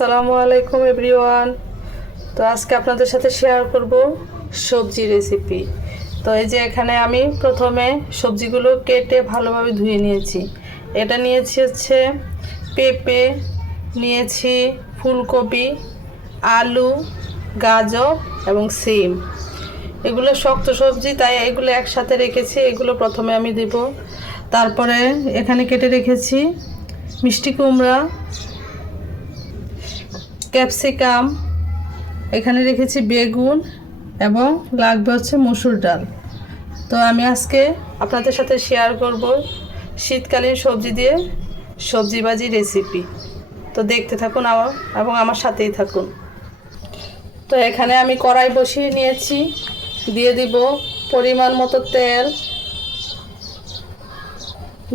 আসসালামু আলাইকুম এভরিওয়ান। তো আজকে আপনাদের সাথে শেয়ার করব সবজি রেসিপি। তো এই যে এখানে আমি প্রথমে সবজিগুলো কেটে ভালোভাবে ধুয়ে নিয়েছি। এটা নিয়েছি হচ্ছে পেঁপে, নিয়েছি ফুলকপি, আলু, গাজর এবং সিম। এগুলো শক্ত সবজি, তাই এগুলো একসাথে রেখেছি। এগুলো প্রথমে আমি দিব। তারপরে এখানে কেটে রেখেছি মিষ্টি কুমড়া, ক্যাপসিকাম, এখানে রেখেছি বেগুন এবং লাগবে হচ্ছে মসুর ডাল। তো আমি আজকে আপনাদের সাথে শেয়ার করব শীতকালীন সবজি দিয়ে সবজি ভাজি রেসিপি। তো দেখতে থাকুন এবং আমার সাথেই থাকুন। তো এখানে আমি কড়াই বসিয়ে নিয়েছি, দিয়ে দিব পরিমাণ মতো তেল,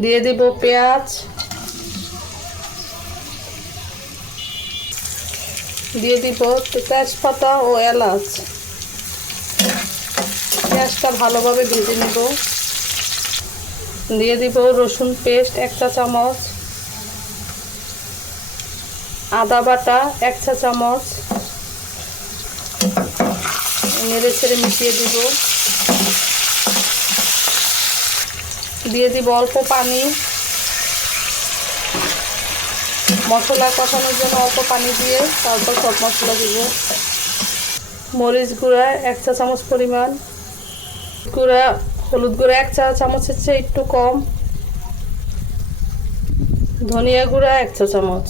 দিয়ে দিব পেঁয়াজ, দিয়ে দিব তেজপাতা ও এলাচ। পেঁয়াজটা ভালোভাবে ভেজে নেব। দিয়ে দিব রসুন পেস্ট 1 চা চামচ, আদা বাটা 1 চা চামচ, নেড়ে ছেড়ে মিশিয়ে দিব। দিয়ে দিব অল্প পানি। মশলা কষানোর জন্য অল্প পানি দিয়ে তারপর সব মশলা দিব। মরিচ গুঁড়া 1 চা চামচ পরিমাণ, হলুদ গুঁড়া 1 চা চামচের চেয়ে একটু কম, ধনিয়া গুঁড়া 1 চা চামচ,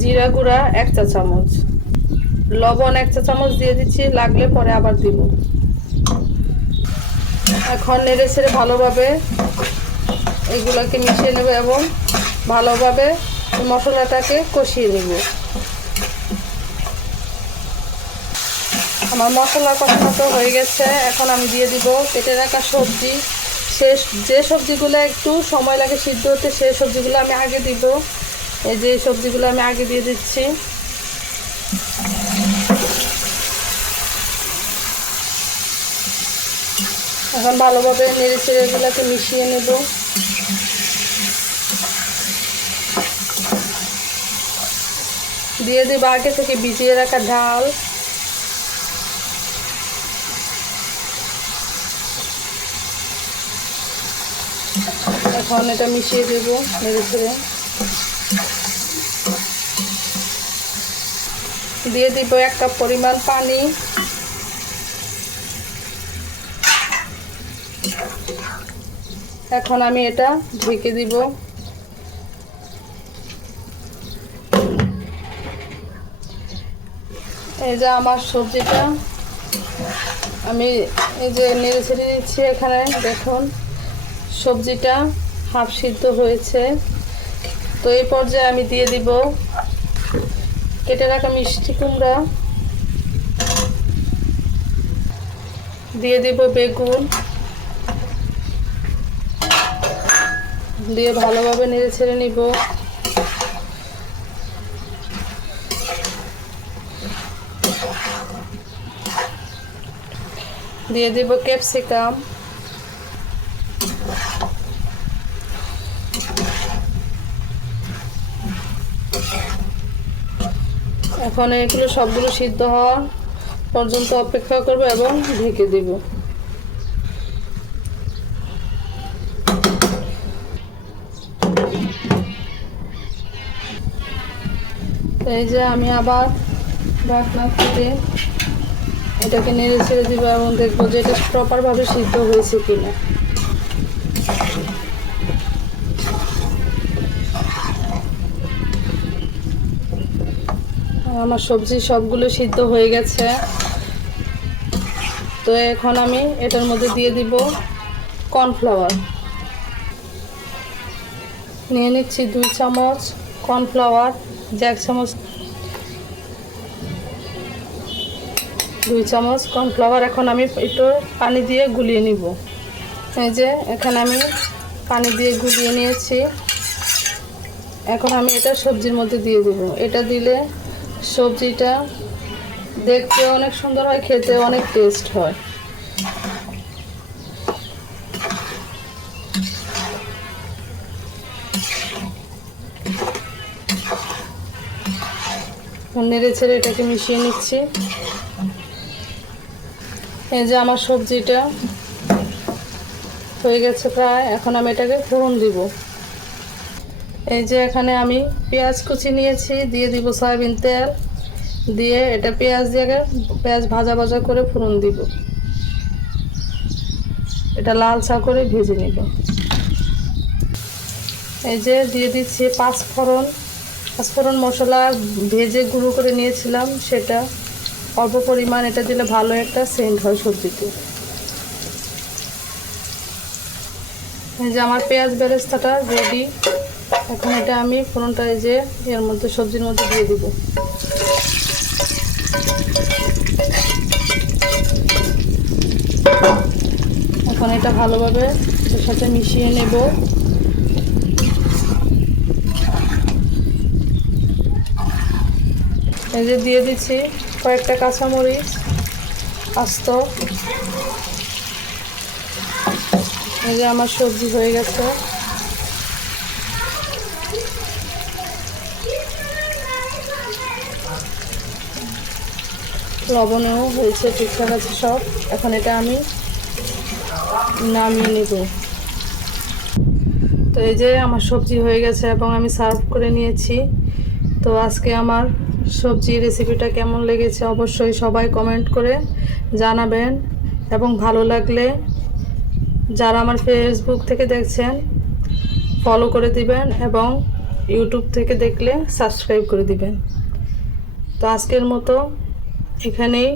জিরা গুঁড়া 1 চা চামচ, লবণ 1 চা চামচ দিয়ে দিচ্ছি, লাগলে পরে আবার দিব। এখন নেড়ে ছেড়ে ভালোভাবে এগুলোকে মিশিয়ে নেব এবং ভালোভাবে মশলাটাকে কষিয়ে নেব। আমার মশলা কষানো হয়ে গেছে। এখন আমি দিয়ে দিব কেটে রাখা সবজি। যে সবজিগুলো একটু সময় লাগে সিদ্ধ হতে, সেই সবজিগুলো আমি আগে দিব। এই যে সবজিগুলো আমি আগে দিয়ে দিচ্ছি। এখন ভালোভাবে নেড়ে চেড়ে এগুলোকে মিশিয়ে নেব। দিয়ে দিব আগে থেকে ভিজিয়ে রাখা ডাল। এখন এটা মিশিয়ে দেব নেড়ে ছেড়ে। দিয়ে দিব 1 কাপ পরিমাণ পানি। এখন আমি এটা ঢেকে দিব। এই যে আমার সবজিটা আমি এই যে নেড়ে ছেড়ে দিচ্ছি। এখানে দেখুন সবজিটা হাফ সিদ্ধ হয়েছে। তো এই পর্যায়ে আমি দিয়ে দিব কেটে রাখা মিষ্টি কুমড়া, দিয়ে দিব বেগুন, দিয়ে ভালোভাবে নেড়ে ছেড়ে নিব। দিয়ে দিব ক্যাপসিকাম, এখন এগুলো সবগুলো সিদ্ধ হওয়া পর্যন্ত অপেক্ষা করব এবং ঢেকে দেব। এই যে আমি আবার ঢাকনা খুলে এটাকে নেড়ে ছেড়ে দিব এবং দেখবো যে এটা প্রপারভাবে সিদ্ধ হয়েছে কিনা। আমার সবজি সবগুলো সিদ্ধ হয়ে গেছে। তো এখন আমি এটার মধ্যে দিয়ে দিব কর্নফ্লাওয়ার। নিয়ে নিচ্ছি 2 চামচ কর্নফ্লাওয়ার, 1 চামচ 2 চামচ কর্নফ্লাওয়ার। এখন আমি একটু পানি দিয়ে গুলিয়ে নিব। এই যে এখানে আমি পানি দিয়ে গুলিয়ে নিয়েছি। এখন আমি এটা সবজির মধ্যে দিয়ে দেব। এটা দিলে সবজিটা দেখতে অনেক সুন্দর হয়, খেতে অনেক টেস্ট হয়। নেড়ে ছেড়ে এটাকে মিশিয়ে নিচ্ছি। এই যে আমার সবজিটা হয়ে গেছে প্রায়, এখন আমি এটাকে ফোড়ন দিব। এই যে এখানে আমি পেঁয়াজ কুচি নিয়েছি, দিয়ে দিব সয়াবিন তেল, দিয়ে এটা পেঁয়াজ ভাজা ভাজা করে ফোড়ন দিব। এটা লাল চা করে ভেজে নিব। এই যে দিয়ে দিচ্ছি পাঁচফোড়ন মশলা ভেজে গুঁড়ো করে নিয়েছিলাম, সেটা অল্প পরিমাণ, এটা দিলে ভালো একটা সেন্ট হয় সবজিতে। এই যে আমার পেঁয়াজ বেরেস্তাটা রেডি। এখন এটা আমি ফোড়নটা এই যে এর মধ্যে সবজির মধ্যে দিয়ে দিব। এখন এটা ভালোভাবে এর সাথে মিশিয়ে নেব। এই যে দিয়ে দিচ্ছি কয়েকটা কাঁচামরিচ আস্ত। এই যে আমার সবজি হয়ে গেছে। লবণেও হয়েছে, ঠিকঠাক আছে সব। এখন এটা আমি নামিয়ে নেব। তো এই যে আমার সবজি হয়ে গেছে এবং আমি সার্ভ করে নিয়েছি। তো আজকে আমার সবজি রেসিপিটা কেমন লেগেছে অবশ্যই সবাই কমেন্ট করে জানাবেন, এবং ভালো লাগলে যারা আমার ফেসবুক থেকে দেখছেন ফলো করে দিবেন, এবং ইউটিউব থেকে দেখলে সাবস্ক্রাইব করে দিবেন। তো আজকের মতো এখানেই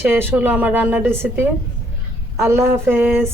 শেষ হলো আমার রান্নার রেসিপি। আল্লাহ হাফেজ।